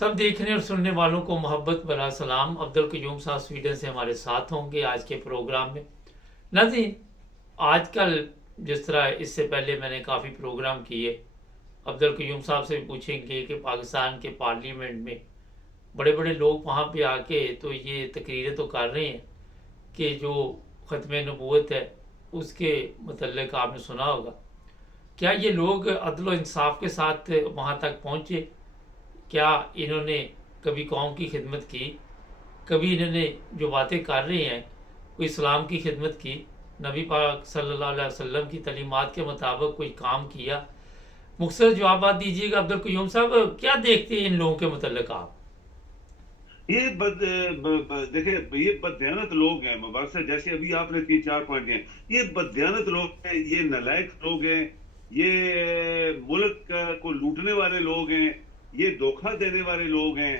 سب دیکھنے اور سننے والوں کو محبت بھرا سلام۔ عبدالقیوم صاحب سویڈن سے ہمارے ساتھ ہوں گے آج کے پروگرام میں۔ ناظرین، آج کل جس طرح اس سے پہلے میں نے کافی پروگرام کیے، عبدالقیوم صاحب سے بھی پوچھیں گے کہ پاکستان کے پارلیمنٹ میں بڑے بڑے لوگ وہاں پہ آ کے تو یہ تقریریں تو کر رہے ہیں کہ جو ختم نبوت ہے اس کے متعلق آپ نے سنا ہوگا۔ کیا یہ لوگ عدل و انصاف کے ساتھ وہاں تک پہنچے؟ کیا انہوں نے کبھی قوم کی خدمت کی؟ کبھی انہوں نے جو باتیں کر رہے ہیں کوئی اسلام کی خدمت کی، نبی پاک صلی اللہ علیہ وسلم کی تعلیمات کے مطابق کوئی کام کیا؟ مختصر جوابات دیجیے گا عبدالقیوم صاحب، کیا دیکھتے ہیں ان لوگوں کے متعلق آپ؟ یہ دیکھیں، یہ بددیانت لوگ ہیں مبارک صاحب، جیسے ابھی آپ نے 3-4 پوائنٹ ہیں، یہ بددیانت لوگ ہیں، یہ نالائق لوگ ہیں، یہ ملک کو لوٹنے والے لوگ ہیں، یہ دھوکہ دینے والے لوگ ہیں،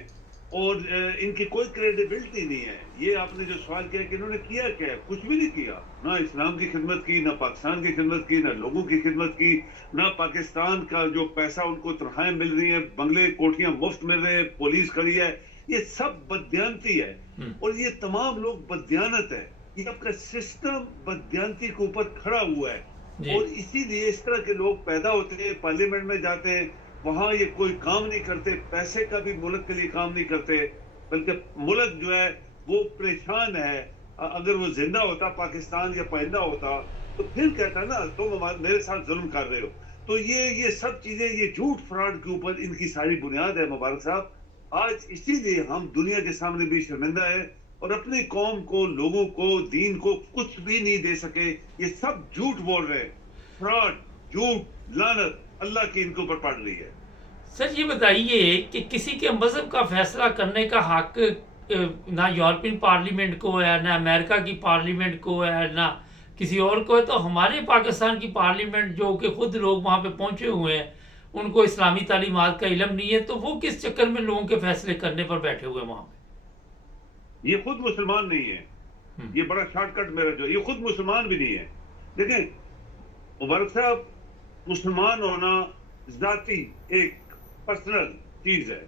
اور ان کی کوئی کریڈیبلٹی نہیں ہے۔ یہ آپ نے جو سوال کیا کہ انہوں نے کیا کیا ہے، کچھ بھی نہیں کیا، نہ اسلام کی خدمت کی، نہ پاکستان کی خدمت کی، نہ لوگوں کی خدمت کی، نہ پاکستان کا جو پیسہ ان کو تنخواہیں مل رہی ہیں، بنگلے کوٹھیاں مفت مل رہے ہیں، پولیس کھڑی ہے، یہ سب بددیانتی ہے۔ اور یہ تمام لوگ بددیانت ہے، یہ آپ کا سسٹم بددیانتی کے اوپر کھڑا ہوا ہے، جی اور اسی لیے اس طرح کے لوگ پیدا ہوتے ہیں، پارلیمنٹ میں جاتے ہیں، وہاں یہ کوئی کام نہیں کرتے، پیسے کا بھی ملک کے لیے کام نہیں کرتے، بلکہ ملک جو ہے وہ پریشان ہے۔ اگر وہ زندہ ہوتا پاکستان یا پائندہ ہوتا تو پھر کہتا نا تم میرے ساتھ ظلم کر رہے ہو۔ تو یہ سب چیزیں، یہ جھوٹ فراڈ کے اوپر ان کی ساری بنیاد ہے مبارک صاحب۔ آج اسی لیے ہم دنیا کے سامنے بھی شرمندہ ہے، اور اپنی قوم کو، لوگوں کو، دین کو کچھ بھی نہیں دے سکے۔ یہ سب جھوٹ بول رہے ہیں، فراڈ، جھوٹ، لعنت اللہ کی ان کے اوپر پڑ رہی ہے۔ سر یہ بتائیے کہ کسی کے مذہب کا فیصلہ کرنے کا حق نہ یورپین پارلیمنٹ کو ہے، نہ امریکہ کی پارلیمنٹ کو ہے، نہ کسی اور کو ہے، تو ہمارے پاکستان کی پارلیمنٹ جو کہ خود لوگ وہاں پہ پہنچے ہوئے ہیں ان کو اسلامی تعلیمات کا علم نہیں ہے، تو وہ کس چکر میں لوگوں کے فیصلے کرنے پر بیٹھے ہوئے وہاں پہ؟ یہ خود مسلمان نہیں ہے، یہ بڑا شارٹ کٹ میرا جو، یہ خود مسلمان بھی نہیں ہے۔ دیکھیں مبارک صاحب، مسلمان ہونا ذاتی ایک پرسنل چیز ہے۔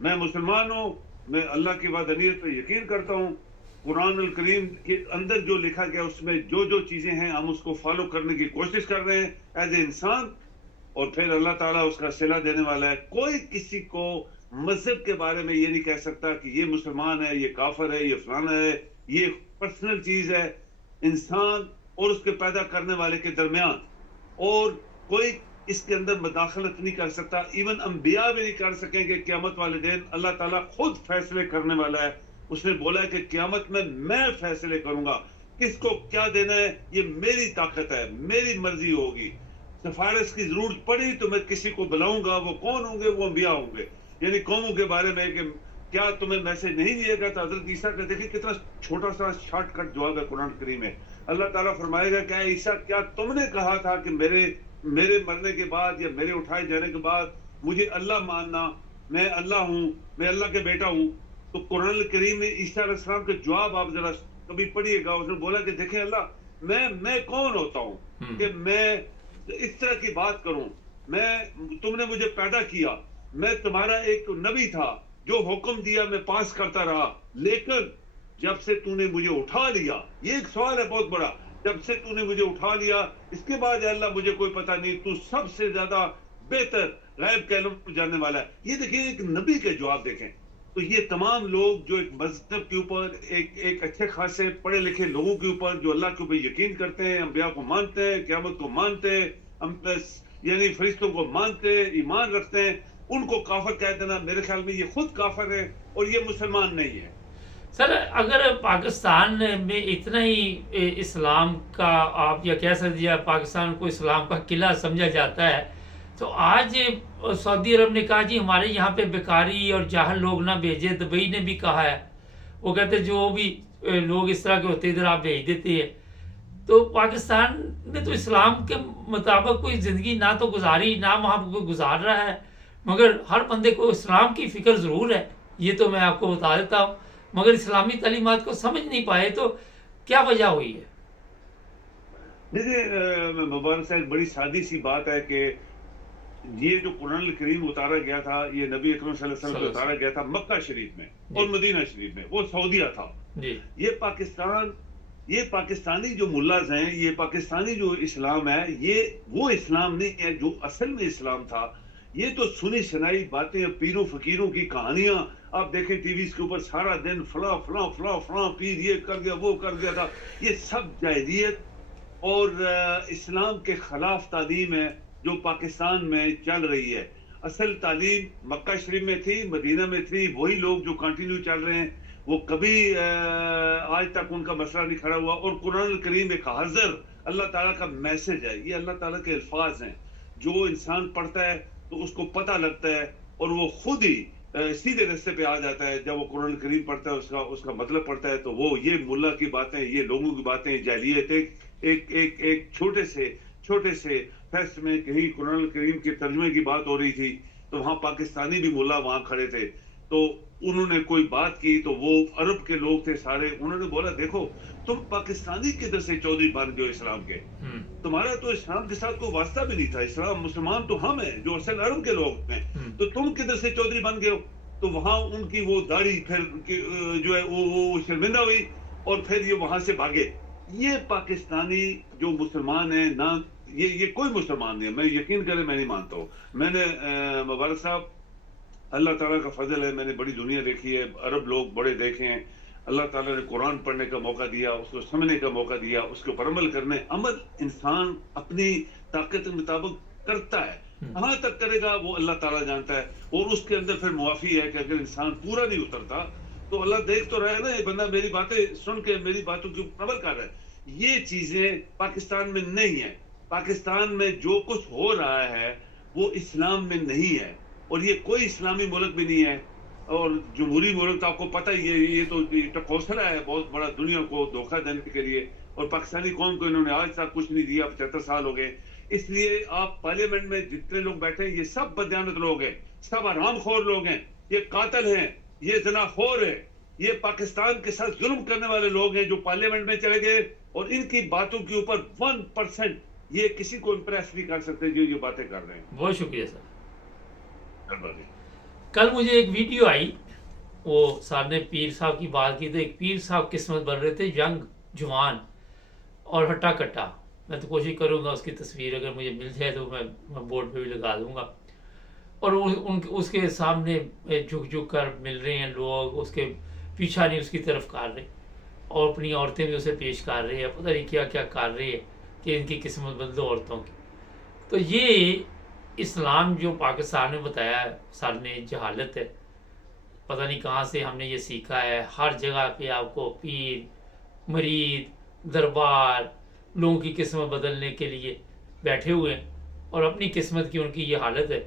میں مسلمان ہوں، میں اللہ کی وحدانیت پہ یقین کرتا ہوں، قرآن الکریم کے اندر جو لکھا گیا اس میں جو چیزیں ہیں ہم اس کو فالو کرنے کی کوشش کر رہے ہیں ایز اے انسان، اور پھر اللہ تعالیٰ اس کا صلہ دینے والا ہے۔ کوئی کسی کو مذہب کے بارے میں یہ نہیں کہہ سکتا کہ یہ مسلمان ہے، یہ کافر ہے، یہ فلانا ہے، یہ پرسنل چیز ہے انسان اور اس کے پیدا کرنے والے کے درمیان، اور کوئی اس کے اندر مداخلت نہیں کر سکتا۔ ایون انبیاء بھی نہیں کر سکیں کہ قیامت والے دن اللہ تعالیٰ خود فیصلے کرنے والا ہے۔ اس نے بولا ہے کہ قیامت میں فیصلے کروں گا، کس کو کیا دینا ہے یہ میری طاقت ہے، میری مرضی ہوگی۔ سفارش کی ضرورت پڑی تو میں کسی کو بلاؤں گا، وہ کون ہوں گے؟ وہ انبیاء ہوں گے۔ یعنی قوموں کے بارے میں کہ کیا تمہیں میسج نہیں دیا گیا تھا؟ حضرت عیسیٰ کا دیکھیں کتنا چھوٹا سا شارٹ کٹ جواب ہے قرآن کریم میں۔ اللہ تعالیٰ فرمائے گا کہ اے عیسیٰ، کیا تم نے کہا تھا کہ میرے مرنے کے بعد یا میرے اٹھائے جانے کے بعد مجھے اللہ ماننا، میں اللہ ہوں، میں اللہ کے بیٹا ہوں؟ تو قرآن کریم میں عیسیٰ علیہ السلام کے جواب آپ ذرا کبھی پڑھیے گا۔ اس نے بولا کہ دیکھیں اللہ، میں کون ہوتا ہوں کہ میں اس طرح کی بات کروں؟ تم نے مجھے پیدا کیا، میں تمہارا ایک نبی تھا، جو حکم دیا میں پاس کرتا رہا، لیکن جب سے تو نے مجھے اٹھا لیا، یہ ایک سوال ہے بہت بڑا، جب سے تو نے مجھے اٹھا لیا اس کے بعد اللہ مجھے کوئی پتہ نہیں، تو سب سے زیادہ بہتر غیب کے علم جاننے والا ہے۔ یہ دیکھیں ایک نبی کے جواب دیکھیں۔ تو یہ تمام لوگ جو ایک مذہب کے اوپر، ایک اچھے خاصے پڑھے لکھے لوگوں کے اوپر جو اللہ کے اوپر یقین کرتے ہیں، انبیاء کو مانتے ہیں، قیامت کو مانتے ہیں، یعنی فرشتوں کو مانتے ہیں، ایمان رکھتے ہیں، ان کو کافر کہہ دینا میرے خیال میں یہ خود کافر ہے، اور یہ مسلمان نہیں ہے۔ سر اگر پاکستان میں اتنا ہی اسلام کا آپ یا کہہ سکتے پاکستان کو اسلام کا قلعہ سمجھا جاتا ہے، تو آج سعودی عرب نے کہا جی ہمارے یہاں پہ بیکاری اور جاہل لوگ نہ بھیجے، دبئی نے بھی کہا ہے، وہ کہتے جو بھی لوگ اس طرح کے ہوتے ادھر آپ بھیج دیتے ہیں۔ تو پاکستان نے تو اسلام کے مطابق کوئی زندگی نہ تو گزاری، نہ وہاں کوئی گزار رہا ہے، مگر ہر بندے کو اسلام کی فکر ضرور ہے، یہ تو میں آپ کو بتا دیتا ہوں، مگر اسلامی تعلیمات کو سمجھ نہیں پائے۔ تو کیا وجہ ہوئی ہے؟ دیکھیں مبارک صاحب، بڑی سادی سی بات ہے کہ یہ جو قرآن کریم اتارا گیا تھا یہ نبی اکرم صلی اللہ علیہ وسلم سے اتارا گیا تھا مکہ شریف میں اور مدینہ شریف میں، وہ سعودیہ تھا. یہ پاکستانی جو ملاز ہیں، یہ پاکستانی جو اسلام ہے، یہ وہ اسلام نہیں ہے جو اصل میں اسلام تھا. یہ تو سنی سنائی باتیں، پیروں فقیروں کی کہانیاں. آپ دیکھیں ٹی ویز کے اوپر سارا دن فلاں فلاں فلاں فلاں پیر یہ کر گیا وہ کر گیا تھا. یہ سب جاہلیت اور اسلام کے خلاف تعلیم ہے جو پاکستان میں چل رہی ہے. اصل تعلیم مکہ شریف میں تھی، مدینہ میں تھی. وہی لوگ جو کنٹینیو چل رہے ہیں وہ کبھی آج تک ان کا مسئلہ نہیں کھڑا ہوا. اور قرآن الکریم ایک حاضر اللہ تعالیٰ کا میسج ہے، یہ اللہ تعالیٰ کے الفاظ ہیں جو انسان پڑھتا ہے تو اس کو پتہ لگتا ہے اور وہ خود ہی سیدھے راستے پہ آ جاتا ہے. جب وہ قرآن کریم پڑھتا ہے، اس کا مطلب پڑھتا ہے، تو وہ یہ ملا کی باتیں، یہ لوگوں کی باتیں، جاہلیت. ایک چھوٹے سے فیسٹ میں کہیں قرآن کریم کے ترجمے کی بات ہو رہی تھی تو وہاں پاکستانی بھی ملا وہاں کھڑے تھے. تو انہوں نے کوئی بات کی تو وہ عرب کے لوگ تھے سارے، انہوں نے بولا دیکھو تم پاکستانی کدھر سے چودھری بن گئے ہو اسلام کے، تمہارا تو اسلام کے ساتھ کوئی واسطہ بھی نہیں تھا. اسلام مسلمان تو ہم ہیں جو اصل عرب کے لوگ ہیں، تو تم کدھر سے چودھری بن گئے ہو. تو وہاں ان کی وہ داڑھی پھر جو ہے وہ شرمندہ ہوئی اور پھر یہ وہاں سے بھاگے. یہ پاکستانی جو مسلمان ہیں نہ، یہ کوئی مسلمان نہیں ہے. میں یقین کریں میں نہیں مانتا ہوں. میں نے مبارک صاحب اللہ تعالیٰ کا فضل ہے، میں نے بڑی دنیا دیکھی ہے، عرب لوگ بڑے دیکھے ہیں. اللہ تعالیٰ نے قرآن پڑھنے کا موقع دیا، اس کو سمجھنے کا موقع دیا، اس کے اوپر عمل کرنے. عمل انسان اپنی طاقت کے مطابق کرتا ہے، کہاں تک کرے گا وہ اللہ تعالیٰ جانتا ہے. اور اس کے اندر پھر معافی ہے کہ اگر انسان پورا نہیں اترتا تو اللہ دیکھ تو رہے نا، یہ بندہ میری باتیں سن کے میری باتوں کے اوپر عمل کر رہا ہے. یہ چیزیں پاکستان میں نہیں ہیں. پاکستان میں جو کچھ ہو رہا ہے وہ اسلام میں نہیں ہے، اور یہ کوئی اسلامی ملک بھی نہیں ہے. اور جمہوری ملک تو آپ کو پتہ ہی ہے، یہ تو ٹکوسرا ہے بہت بڑا دنیا کو دھوکہ دینے کے لیے. اور پاکستانی قوم کو انہوں نے آج تک کچھ نہیں دیا، 75 سال ہو گئے. اس لیے آپ پارلیمنٹ میں جتنے لوگ بیٹھے ہیں یہ سب بدیانت لوگ ہیں، سب حرام خور لوگ ہیں، یہ قاتل ہیں، یہ زنا خور ہیں، یہ پاکستان کے ساتھ ظلم کرنے والے لوگ ہیں جو پارلیمنٹ میں چلے گئے. اور ان کی باتوں کے اوپر 1% یہ کسی کو امپریس نہیں کر سکتے جو یہ باتیں کر رہے ہیں. بہت شکریہ سر. کل مجھے ایک ویڈیو آئی، وہ صاحب نے پیر صاحب کی بات کی، تو ایک پیر صاحب قسمت بن رہے تھے، ینگ جوان اور ہٹا کٹا. میں تو کوشش کروں گا اس کی تصویر اگر مجھے مل جائے تو میں بورڈ پہ بھی لگا دوں گا. اور اس کے سامنے جھک جھک کر مل رہے ہیں لوگ، اس کے پیچھا نہیں اس کی طرف کر رہے، اور اپنی عورتیں بھی اسے پیش کر رہے ہیں، پتہ نہیں کیا کیا کر رہے ہیں کہ ان کی قسمت بدلو عورتوں کی. تو یہ اسلام جو پاکستان میں بتایا ہے سر نے، جہالت ہے. پتہ نہیں کہاں سے ہم نے یہ سیکھا ہے. ہر جگہ پہ آپ کو پیر، مرید، دربار لوگوں کی قسمت بدلنے کے لیے بیٹھے ہوئے ہیں، اور اپنی قسمت کی ان کی یہ حالت ہے.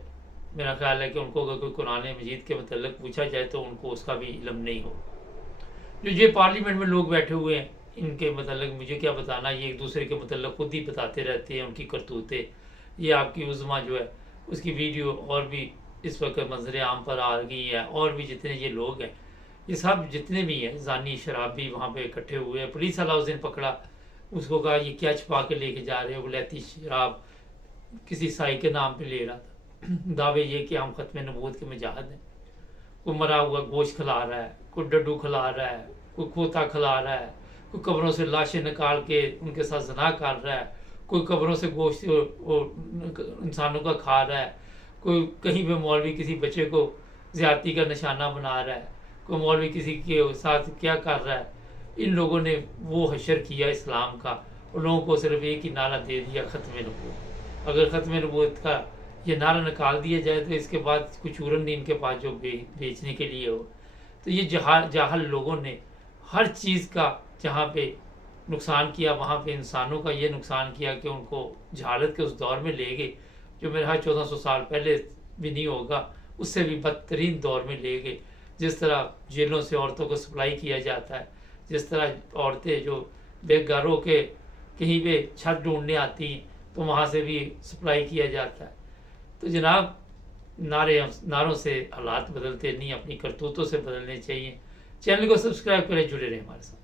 میرا خیال ہے کہ ان کو اگر کوئی قرآن مجید کے متعلق پوچھا جائے تو ان کو اس کا بھی علم نہیں ہوگا. جو یہ پارلیمنٹ میں لوگ بیٹھے ہوئے ہیں ان کے متعلق مجھے کیا بتانا، یہ ایک دوسرے کے متعلق خود ہی بتاتے رہتے ہیں ان کی کرتوتیں. یہ آپ کی عظما جو ہے اس کی ویڈیو اور بھی اس وقت منظر عام پر آ گئی ہے. اور بھی جتنے یہ لوگ ہیں، یہ سب جتنے بھی ہیں زانی شرابی وہاں پہ اکٹھے ہوئے ہیں. پولیس والا اس دن پکڑا، اس کو کہا یہ کیا چھپا کے لے کے جا رہے ہو؟ ولیتی شراب کسی سائی کے نام پہ لے رہا تھا. دعوے یہ کہ ہم ختم نبوت کے مجاہد ہیں. کوئی مرا ہوا گوشت کھلا رہا ہے، کوئی ڈڈو کھلا رہا ہے، کوئی کھوتا کھلا رہا ہے، کوئی قبروں سے لاشیں نکال کے ان کے ساتھ زنا کر رہا ہے، کوئی قبروں سے گوشت انسانوں کا کھا رہا ہے، کوئی کہیں پہ مولوی کسی بچے کو زیادتی کا نشانہ بنا رہا ہے، کوئی مولوی کسی کے ساتھ کیا کر رہا ہے. ان لوگوں نے وہ حشر کیا اسلام کا، اور لوگوں کو صرف ایک ہی نعرہ دے دیا، ختم نبوت. اگر ختم نبوت کا یہ نعرہ نکال دیا جائے تو اس کے بعد کچھ چورن نہیں ان کے پاس جو بیچنے کے لیے ہو. تو یہ جاہل لوگوں نے ہر چیز کا جہاں پہ نقصان کیا وہاں پہ انسانوں کا یہ نقصان کیا کہ ان کو جہالت کے اس دور میں لے گئے جو میرے 1400 سال پہلے بھی نہیں ہوگا، اس سے بھی بدترین دور میں لے گئے. جس طرح جیلوں سے عورتوں کو سپلائی کیا جاتا ہے، جس طرح عورتیں جو بے گھروں کے کہیں پہ چھت ڈھونڈنے آتی ہیں تو وہاں سے بھی سپلائی کیا جاتا ہے. تو جناب نعروں سے حالات بدلتے نہیں، اپنی کرتوتوں سے بدلنے چاہیے. چینل کو سبسکرائب کریں، جڑے رہیں ہمارے ساتھ.